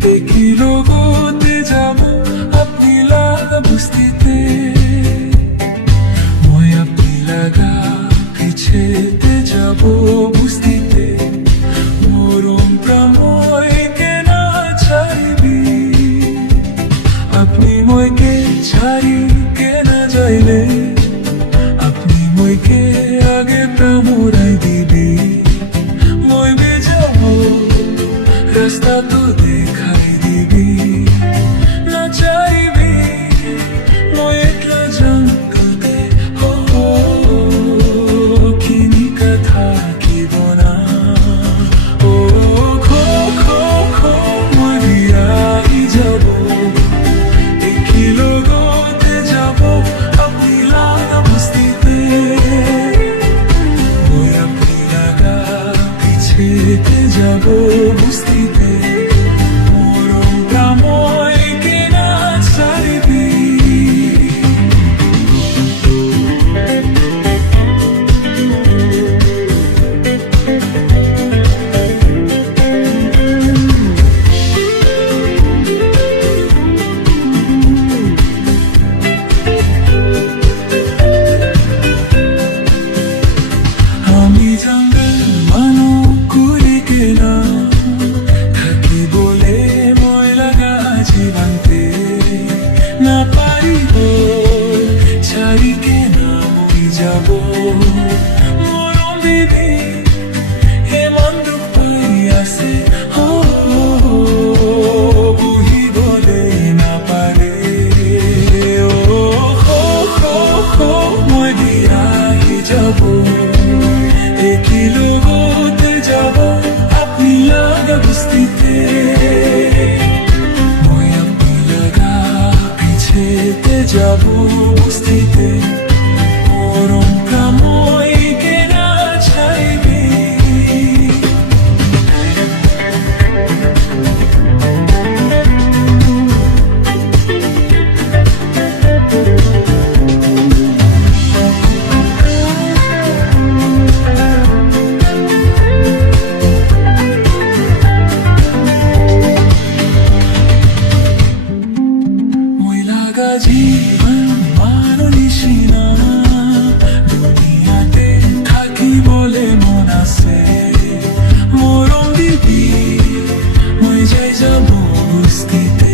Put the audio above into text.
দেখিলো গোতে যাব আপনি লাগা বস্তিতে মই আপনি লাগা পিছেতে যাব বস্তিতে মরম প্রাময় কেনা চাইবি আপনি মইকে ছাড়ি কেনা যাইলে আপনি মইকে আগে প্রামরাই দিবি মই বেজাব রাস্তা তো দেখাই দিবি না চাইবি মই একলা জঙ্গলে কিনি কথা কিব না ও খো খো খো মই বিয়াহি যাব দেখিলো গোতে যাব আপনি লাগা বস্তিতে মই আপনি লাগা পিছেতে যাব বস্তিতে মরম প্রাময় কেনা চাইবি আমি জঙ্গল মানো কুড়ি কেনা থাকি বলে মই লাগা জীবনতে না পারিব ছাড়ি কেনা মই যাব মরম দিদি এমন দুঃখ পাই আছে বুঝিবলে না পারে ও খো খো খো মই বিয়াহি যাব দেখিলো গোতে যাব আপনি লাগা বস্তিতে মই আপনি লাগা পিছেতে যাব বস্তিতে মরম প্রাময় কেনা চাইবি জীবন মানো নিশিনা দুনিয়াতে থাকি বলে মন আছে মরম দিবি মই যাই যাব বস্তিতে